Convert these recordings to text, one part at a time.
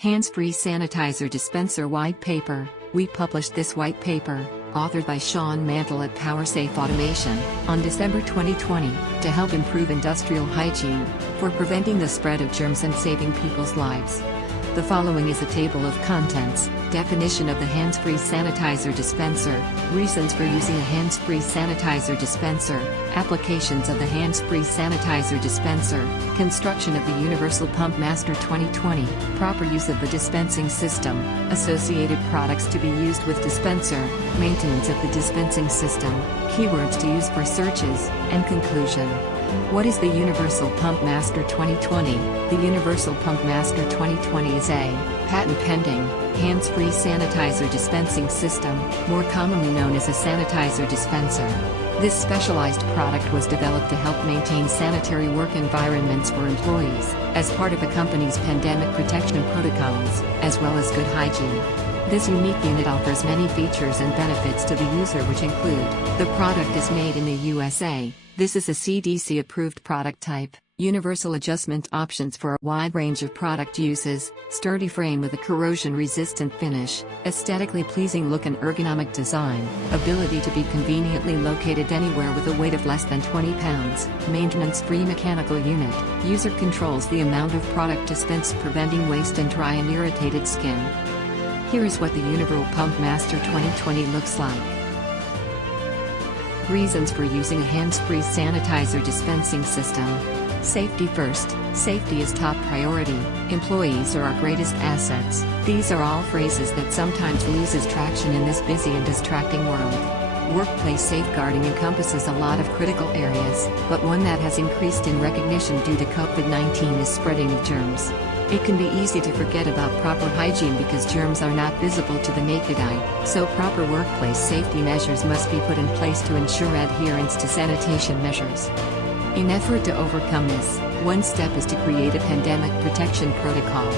Hands-free sanitizer dispenser white paper. We published this white paper, authored by Sean Mantle at PowerSafe Automation, on December 2020, to help improve industrial hygiene, for preventing the spread of germs and saving people's lives. The following is a table of contents: definition of the hands-free sanitizer dispenser, reasons for using a hands-free sanitizer dispenser, applications of the hands-free sanitizer dispenser, construction of the Universal Pump Master 2020, proper use of the dispensing system, associated products to be used with dispenser, maintenance of the dispensing system, keywords to use for searches, and conclusion. What is the Universal Pump Master 2020? The Universal Pump Master 2020 is a patent-pending, hands-free sanitizer dispensing system, more commonly known as a sanitizer dispenser. This specialized product was developed to help maintain sanitary work environments for employees, as part of a company's pandemic protection protocols, as well as good hygiene. This unique unit offers many features and benefits to the user, which include: the product is made in the USA. This is a CDC-approved product type. Universal adjustment options for a wide range of product uses, sturdy frame with a corrosion-resistant finish, aesthetically pleasing look and ergonomic design, ability to be conveniently located anywhere with a weight of less than 20 pounds, maintenance-free mechanical unit. User controls the amount of product dispensed, preventing waste and dry and irritated skin. Here is what the Universal Pump Master 2020 looks like. Reasons for using a hands-free sanitizer dispensing system. Safety first. Safety is top priority. Employees are our greatest assets. These are all phrases that sometimes loses traction in this busy and distracting world. Workplace safeguarding encompasses a lot of critical areas, but one that has increased in recognition due to COVID-19 is spreading of germs. It can be easy to forget about proper hygiene because germs are not visible to the naked eye, so proper workplace safety measures must be put in place to ensure adherence to sanitation measures. In effort to overcome this, one step is to create a pandemic protection protocol.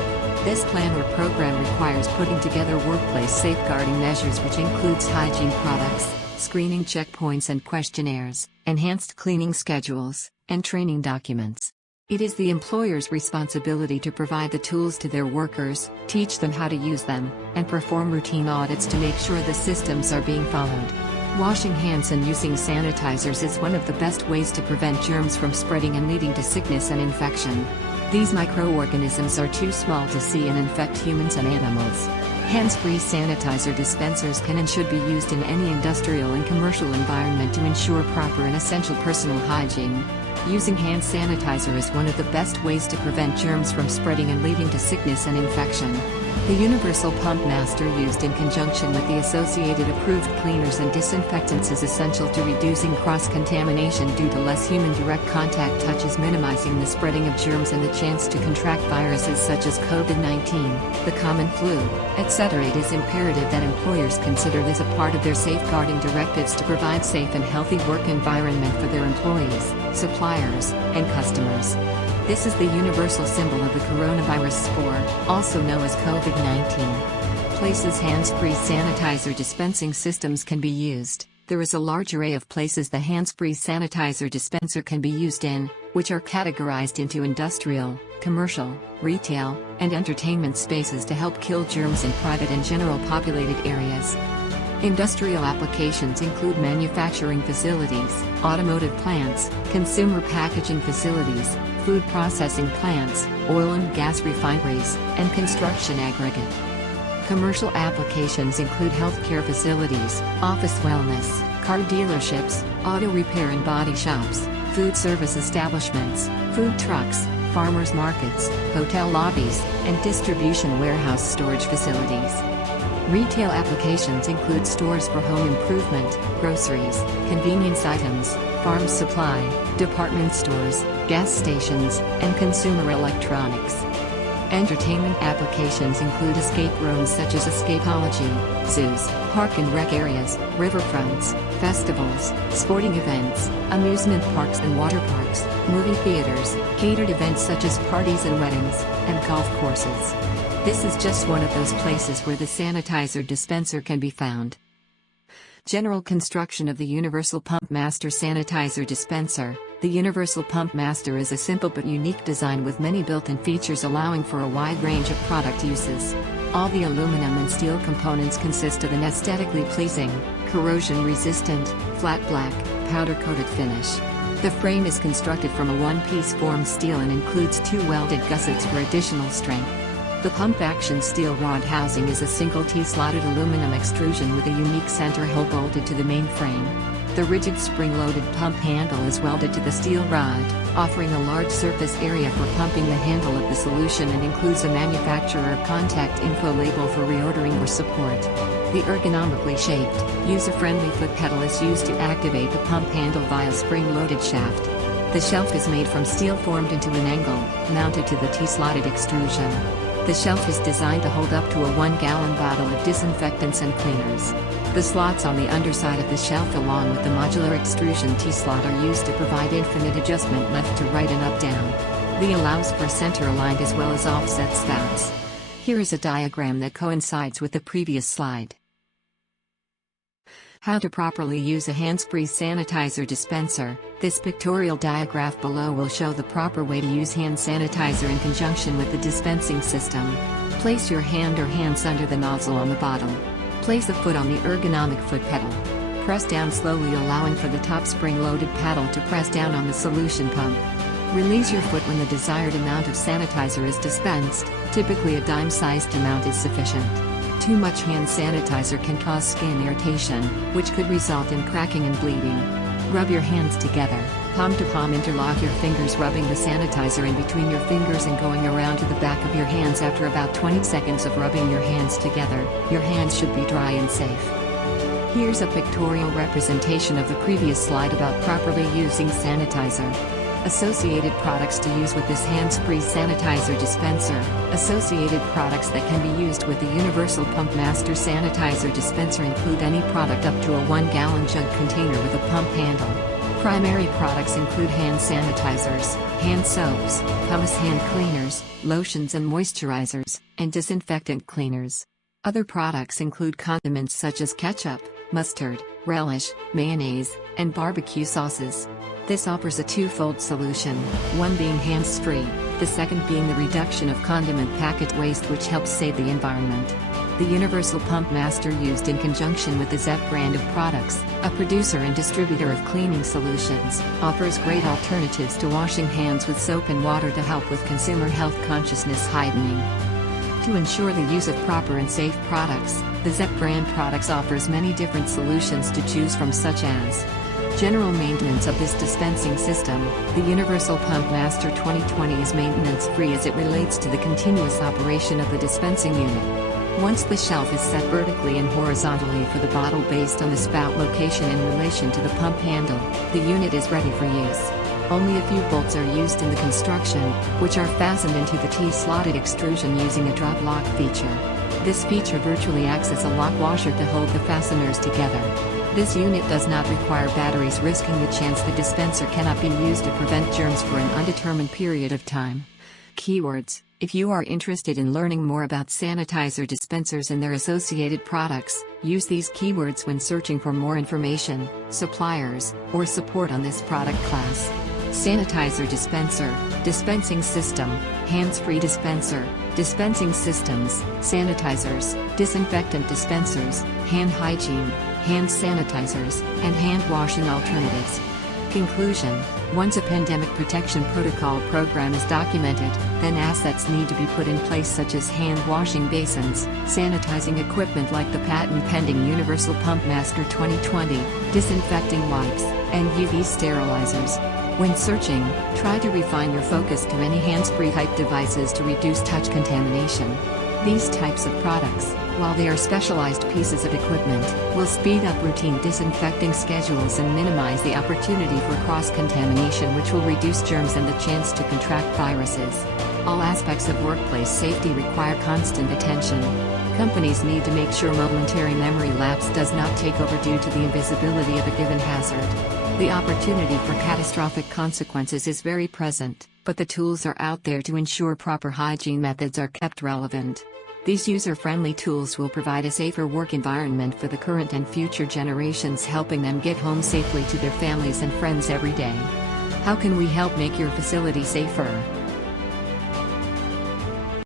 This plan or program requires putting together workplace safeguarding measures, which includes hygiene products, screening checkpoints and questionnaires, enhanced cleaning schedules, and training documents. It is the employer's responsibility to provide the tools to their workers, teach them how to use them, and perform routine audits to make sure the systems are being followed. Washing hands and using sanitizers is one of the best ways to prevent germs from spreading and leading to sickness and infection. These microorganisms are too small to see and infect humans and animals. Hands-free sanitizer dispensers can and should be used in any industrial and commercial environment to ensure proper and essential personal hygiene. Using hand sanitizer is one of the best ways to prevent germs from spreading and leading to sickness and infection. The Universal Pump Master, used in conjunction with the associated approved cleaners and disinfectants, is essential to reducing cross-contamination due to less human direct contact touches, minimizing the spreading of germs and the chance to contract viruses such as COVID-19, the common flu, etc. It is imperative that employers consider this a part of their safeguarding directives to provide safe and healthy work environment for their employees, suppliers, and customers. This is the universal symbol of the coronavirus spore, also known as COVID-19. Places hands-free sanitizer dispensing systems can be used. There is a large array of places the hands-free sanitizer dispenser can be used in, which are categorized into industrial, commercial, retail, and entertainment spaces to help kill germs in private and general populated areas. Industrial applications include manufacturing facilities, automotive plants, consumer packaging facilities, food processing plants, oil and gas refineries, and construction aggregate. Commercial applications include healthcare facilities, office wellness, car dealerships, auto repair and body shops, food service establishments, food trucks, farmers markets, hotel lobbies, and distribution warehouse storage facilities. Retail applications include stores for home improvement, groceries, convenience items, farm supply, department stores, gas stations, and consumer electronics. Entertainment applications include escape rooms such as Escapology, zoos, park and rec areas, riverfronts, festivals, sporting events, amusement parks and water parks, movie theaters, catered events such as parties and weddings, and golf courses. This is just one of those places where the sanitizer dispenser can be found. General construction of the Universal Pump Master Sanitizer Dispenser. The Universal Pump Master is a simple but unique design with many built-in features allowing for a wide range of product uses. All the aluminum and steel components consist of an aesthetically pleasing, corrosion-resistant, flat black, powder-coated finish. The frame is constructed from a one-piece formed steel and includes two welded gussets for additional strength. The pump-action steel rod housing is a single T-slotted aluminum extrusion with a unique center hole bolted to the main frame. The rigid spring-loaded pump handle is welded to the steel rod, offering a large surface area for pumping the handle of the solution and includes a manufacturer contact info label for reordering or support. The ergonomically shaped, user-friendly foot pedal is used to activate the pump handle via spring-loaded shaft. The shelf is made from steel formed into an angle, mounted to the T-slotted extrusion. The shelf is designed to hold up to a 1-gallon bottle of disinfectants and cleaners. The slots on the underside of the shelf along with the modular extrusion T-slot are used to provide infinite adjustment left to right and up-down. The allows for center-aligned as well as offset spouts. Here is a diagram that coincides with the previous slide. How to properly use a hands-free sanitizer dispenser. This pictorial diagram below will show the proper way to use hand sanitizer in conjunction with the dispensing system. Place your hand or hands under the nozzle on the bottle. Place a foot on the ergonomic foot pedal. Press down slowly, allowing for the top spring-loaded paddle to press down on the solution pump. Release your foot when the desired amount of sanitizer is dispensed. Typically a dime-sized amount is sufficient. Too much hand sanitizer can cause skin irritation, which could result in cracking and bleeding. Rub your hands together, palm to palm. Interlock your fingers, rubbing the sanitizer in between your fingers and going around to the back of your hands. After about 20 seconds of rubbing your hands together, your hands should be dry and safe. Here's a pictorial representation of the previous slide about properly using sanitizer. Associated products to use with this hands-free sanitizer dispenser. Associated products that can be used with the Universal Pump Master sanitizer dispenser include any product up to a 1-gallon jug container with a pump handle. Primary products include hand sanitizers, hand soaps, pumice hand cleaners, lotions and moisturizers, and disinfectant cleaners. Other products include condiments such as ketchup, mustard, relish, mayonnaise, and barbecue sauces. This offers a twofold solution, one being hands-free, the second being the reduction of condiment packet waste, which helps save the environment. The Universal Pump Master, used in conjunction with the ZEP brand of products, a producer and distributor of cleaning solutions, offers great alternatives to washing hands with soap and water to help with consumer health consciousness heightening. To ensure the use of proper and safe products, the ZEP brand products offers many different solutions to choose from, such as general maintenance of this dispensing system. The Universal Pump Master 2020 is maintenance-free as it relates to the continuous operation of the dispensing unit. Once the shelf is set vertically and horizontally for the bottle based on the spout location in relation to the pump handle, the unit is ready for use. Only a few bolts are used in the construction, which are fastened into the T-slotted extrusion using a drop lock feature. This feature virtually acts as a lock washer to hold the fasteners together. This unit does not require batteries, risking the chance the dispenser cannot be used to prevent germs for an undetermined period of time. Keywords: if you are interested in learning more about sanitizer dispensers and their associated products, use these keywords when searching for more information, suppliers, or support on this product class. Sanitizer dispenser, dispensing system, hands-free dispenser, dispensing systems, sanitizers, disinfectant dispensers, hand hygiene, hand sanitizers, and hand washing alternatives. Conclusion: once a pandemic protection protocol program is documented, then assets need to be put in place such as hand washing basins, sanitizing equipment like the patent-pending Universal Pump Master 2020, disinfecting wipes, and UV sterilizers. When searching, try to refine your focus to any hands-free type devices to reduce touch contamination. These types of products, while they are specialized pieces of equipment, will speed up routine disinfecting schedules and minimize the opportunity for cross-contamination, which will reduce germs and the chance to contract viruses. All aspects of workplace safety require constant attention. Companies need to make sure momentary memory lapse does not take over due to the invisibility of a given hazard. The opportunity for catastrophic consequences is very present, but the tools are out there to ensure proper hygiene methods are kept relevant. These user-friendly tools will provide a safer work environment for the current and future generations, helping them get home safely to their families and friends every day. How can we help make your facility safer?